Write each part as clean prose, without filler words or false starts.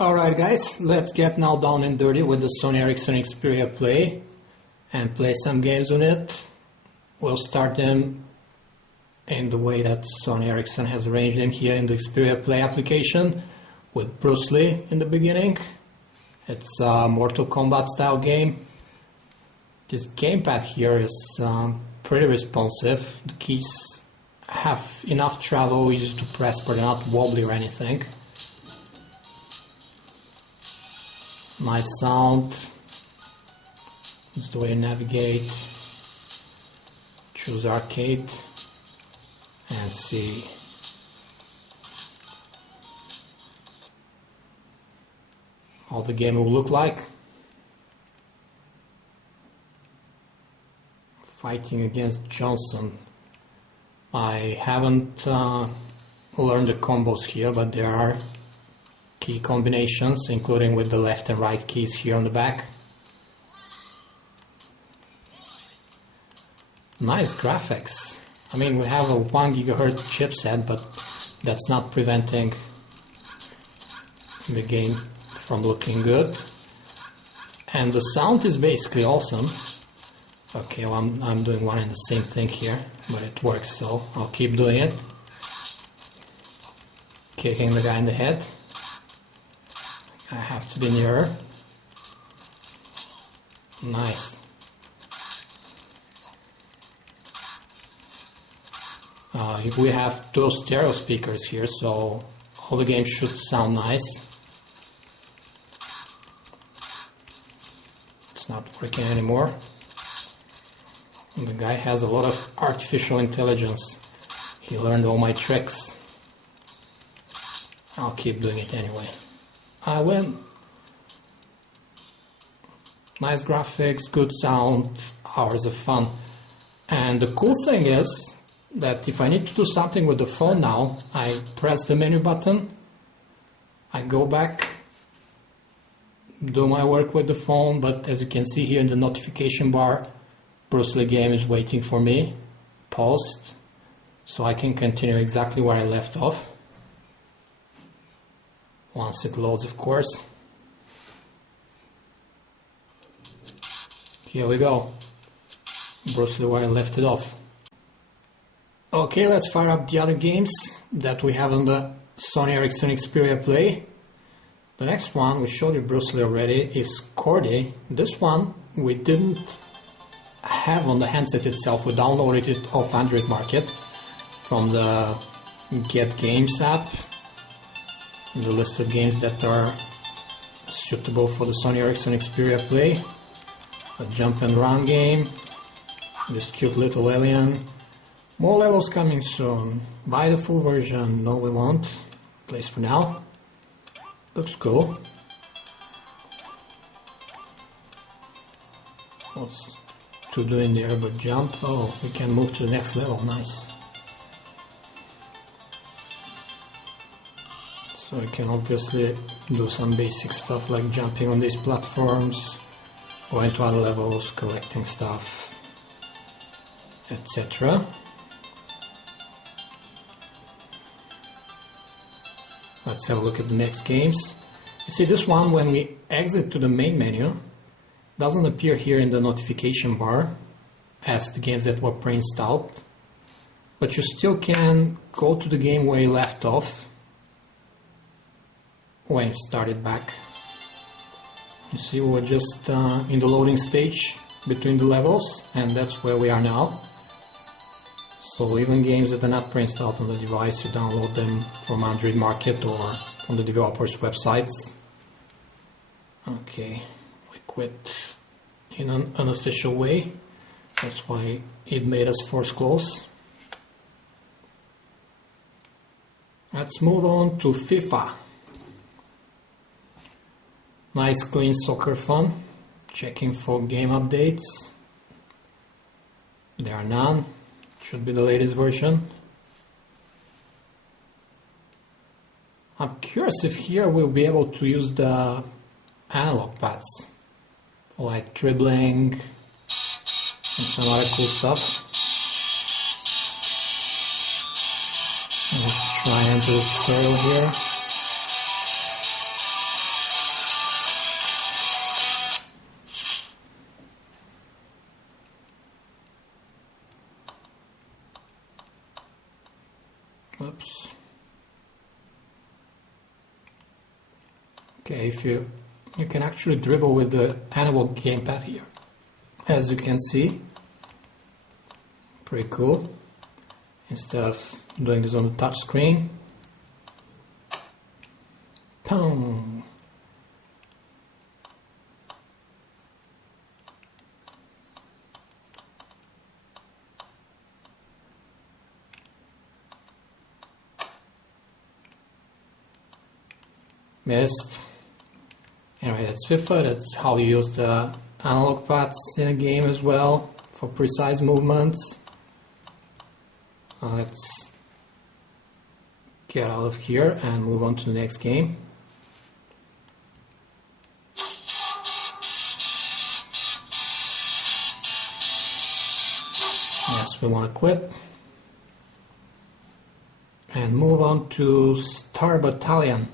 Alright guys, let's get now down and dirty with the Sony Ericsson Xperia Play and play some games on it. We'll start them in the way that Sony Ericsson has arranged them here in the Xperia Play application with Bruce Lee in the beginning. It's a Mortal Kombat style game. This gamepad here is pretty responsive. The keys have enough travel, easy to press, but they're not wobbly or anything. Nice sound. It's the way to navigate. Choose arcade and see. How the game will look like. Fighting against Johnson. I haven't learned the combos here, but there are key combinations, including with the left and right keys here on the back. Nice graphics. I mean, we have a 1 GHz chipset, but that's not preventing the game from looking good. And the sound is basically awesome. Okay, well, I'm doing one and the same thing here, but it works, so I'll keep doing it. Kicking the guy in the head. I have to be nearer. Nice. We have two stereo speakers here, so all the games should sound nice. It's not working anymore. And the guy has a lot of artificial intelligence. He learned all my tricks. I'll keep doing it anyway. I win. Nice graphics, good sound, hours of fun. And the cool thing is that if I need to do something with the phone now, I press the menu button, I go back, do my work with the phone, but as you can see here in the notification bar, Bruce Lee game is waiting for me, paused, so I can continue exactly where I left off. Once it loads, of course. Here we go. Bruce Lee where I left it off. Okay, let's fire up the other games that we have on the Sony Ericsson Xperia Play. The next one, we showed you Bruce Lee already, is Cordy. This one we didn't have on the handset itself. We downloaded it off Android Market from the Get Games app. The list of games that are suitable for the Sony Ericsson Xperia Play. A jump and run game. This cute little alien. More levels coming soon. Buy the full version. No, we won't. At least for now. Looks cool. What's to do in there but jump? Oh, we can move to the next level. Nice. So we can obviously do some basic stuff like jumping on these platforms, going to other levels, collecting stuff, etc. Let's have a look at the next games. You see this one, when we exit to the main menu, doesn't appear here in the notification bar as the games that were pre-installed, but you still can go to the game where you left off when you started back. You see, we're just in the loading stage between the levels, and that's where we are now. So even games that are not pre-installed on the device, you download them from Android Market or from the developers' websites. Okay, we quit in an unofficial way. That's why it made us force close. Let's move on to FIFA. Nice clean soccer fun. Checking for game updates. There are none. Should be the latest version. I'm curious if here we'll be able to use the analog pads for like dribbling and some other cool stuff. Let's try and do a tutorial here. Okay, if you can actually dribble with the analog gamepad here, as you can see. Pretty cool. Instead of doing this on the touch screen. Boom. Missed. Anyway, that's FIFA. That's how you use the analog pads in a game as well for precise movements. Let's get out of here and move on to the next game. Yes, we want to quit. And move on to Star Battalion.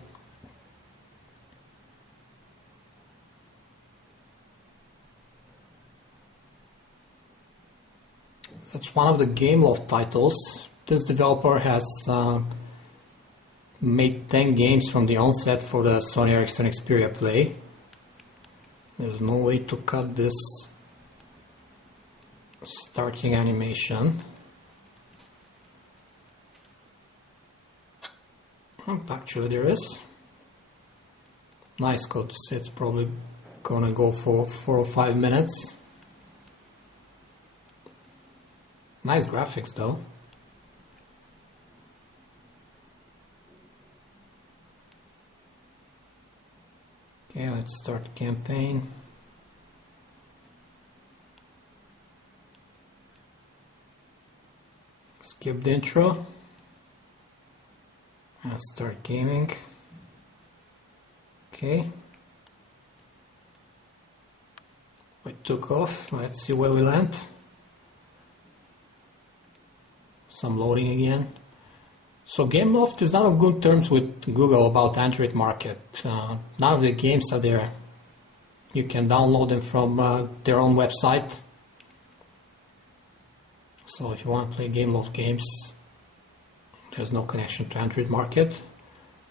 It's one of the Gameloft titles. This developer has made 10 games from the onset for the Sony Ericsson Xperia Play. There's no way to cut this starting animation. Actually there is. Nice code. It's probably gonna go for 4 or 5 minutes. Nice graphics though. Okay, let's start the campaign. Skip the intro. And start gaming. Okay. We took off. Let's see where we land. Some loading again. So Gameloft is not on good terms with Google about Android market. None of the games are there. You can download them from their own website. So if you want to play Gameloft games, there's no connection to Android market.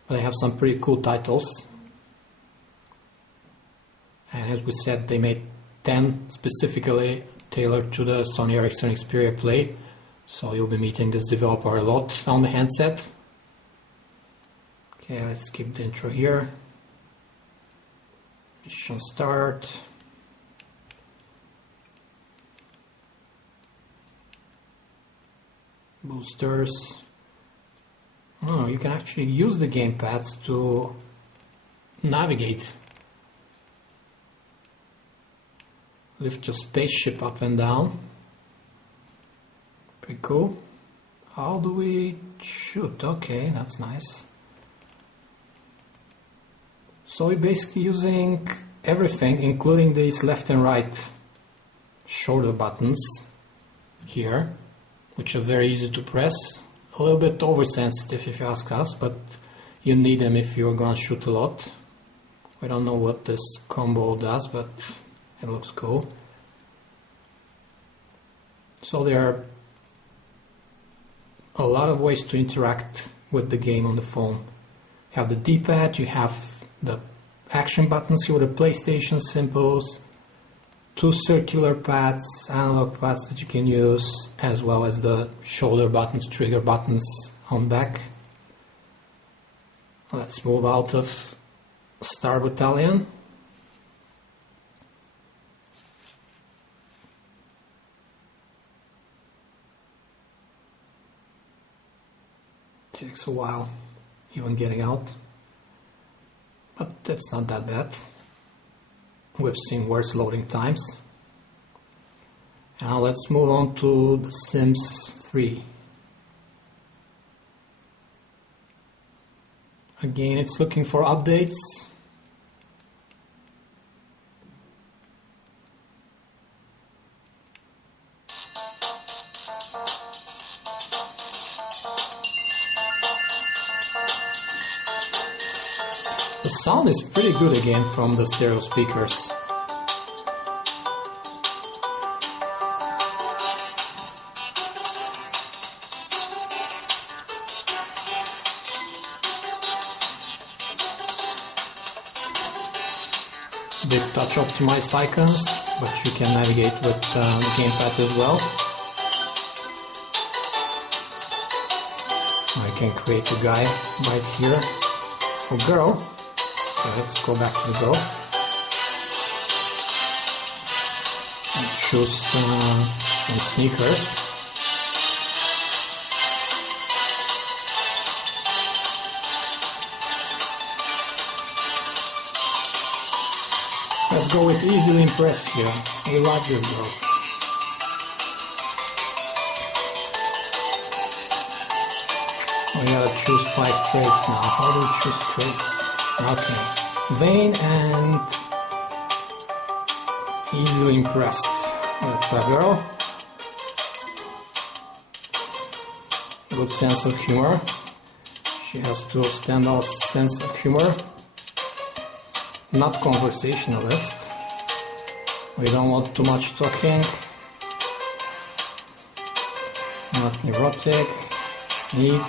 But they have some pretty cool titles. And as we said, they made 10 specifically tailored to the Sony Ericsson Xperia Play. So you'll be meeting this developer a lot on the handset. Okay, let's skip the intro here. Mission start. Boosters. Oh, you can actually use the gamepads to navigate. Lift your spaceship up and down. Pretty cool. How do we shoot? Okay, that's nice. So we're basically using everything, including these left and right shoulder buttons here, which are very easy to press. A little bit oversensitive if you ask us, but you need them if you're gonna shoot a lot. I don't know what this combo does, but it looks cool. So there are a lot of ways to interact with the game on the phone. You have the D-pad, you have the action buttons here with the PlayStation symbols, 2 circular pads, analog pads that you can use, as well as the shoulder buttons, trigger buttons on back. Let's move out of Star Battalion. Takes a while even getting out, but it's not that bad. We've seen worse loading times. Now let's move on to The Sims 3. Again, it's looking for updates. The sound is pretty good again from the stereo speakers. bit touch optimized icons, but you can navigate with the gamepad as well. I can create a guy right here, or girl. Okay, let's go back to the girl. And choose some sneakers. Let's go with easily impressed here. We like these girls. We gotta choose 5 traits now. How do we choose traits? Okay. Vain and easily impressed. That's a girl. Good sense of humor. She has to stand out sense of humor. Not conversationalist. We don't want too much talking. Not neurotic. Neat.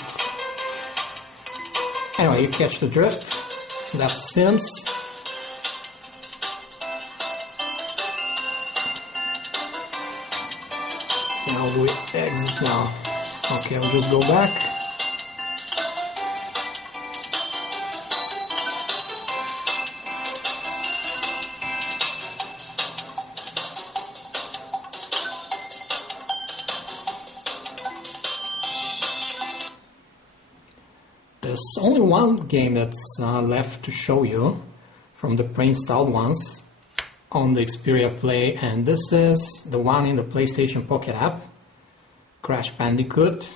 Anyway, you catch the drift. That's Sims. See how do we exit now? Okay, I'll just go back. There's only one game that's left to show you from the pre-installed ones on the Xperia Play, and this is the one in the PlayStation Pocket app, Crash Bandicoot.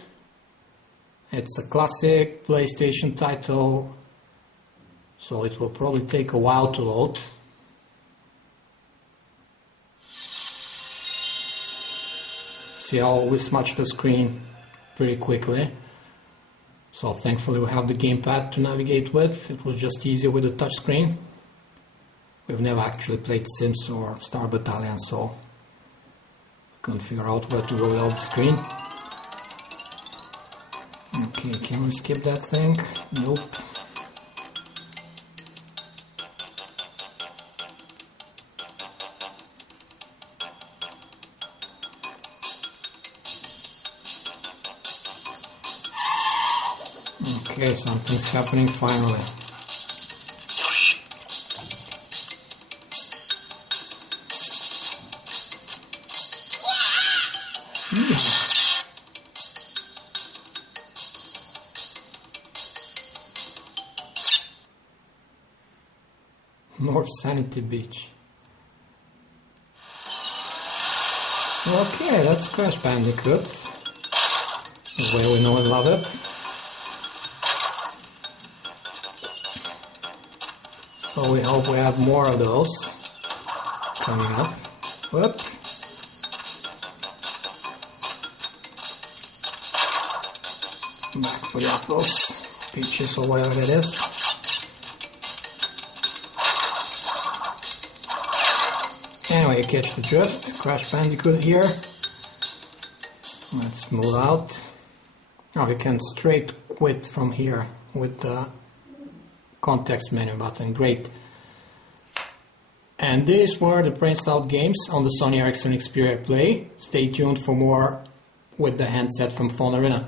It's a classic PlayStation title, so it will probably take a while to load. See how we smudge the screen pretty quickly. So thankfully we have the gamepad to navigate with. It was just easier with the touchscreen. We've never actually played Sims or Star Battalion, so couldn't figure out where to go without the screen. Okay, can we skip that thing? Nope. Okay, something's happening finally. North Sanity Beach. Okay, that's Crash Bandicoot. The way we know and love it. So we hope we have more of those coming up. Whoop. Back for the apples, peaches or whatever it is. Anyway, you catch the drift. Crash Bandicoot here. Let's move out. Oh, you can straight quit from here with the context menu button. Great. And these were the pre-installed games on the Sony Ericsson Xperia Play. Stay tuned for more with the handset from PhoneArena.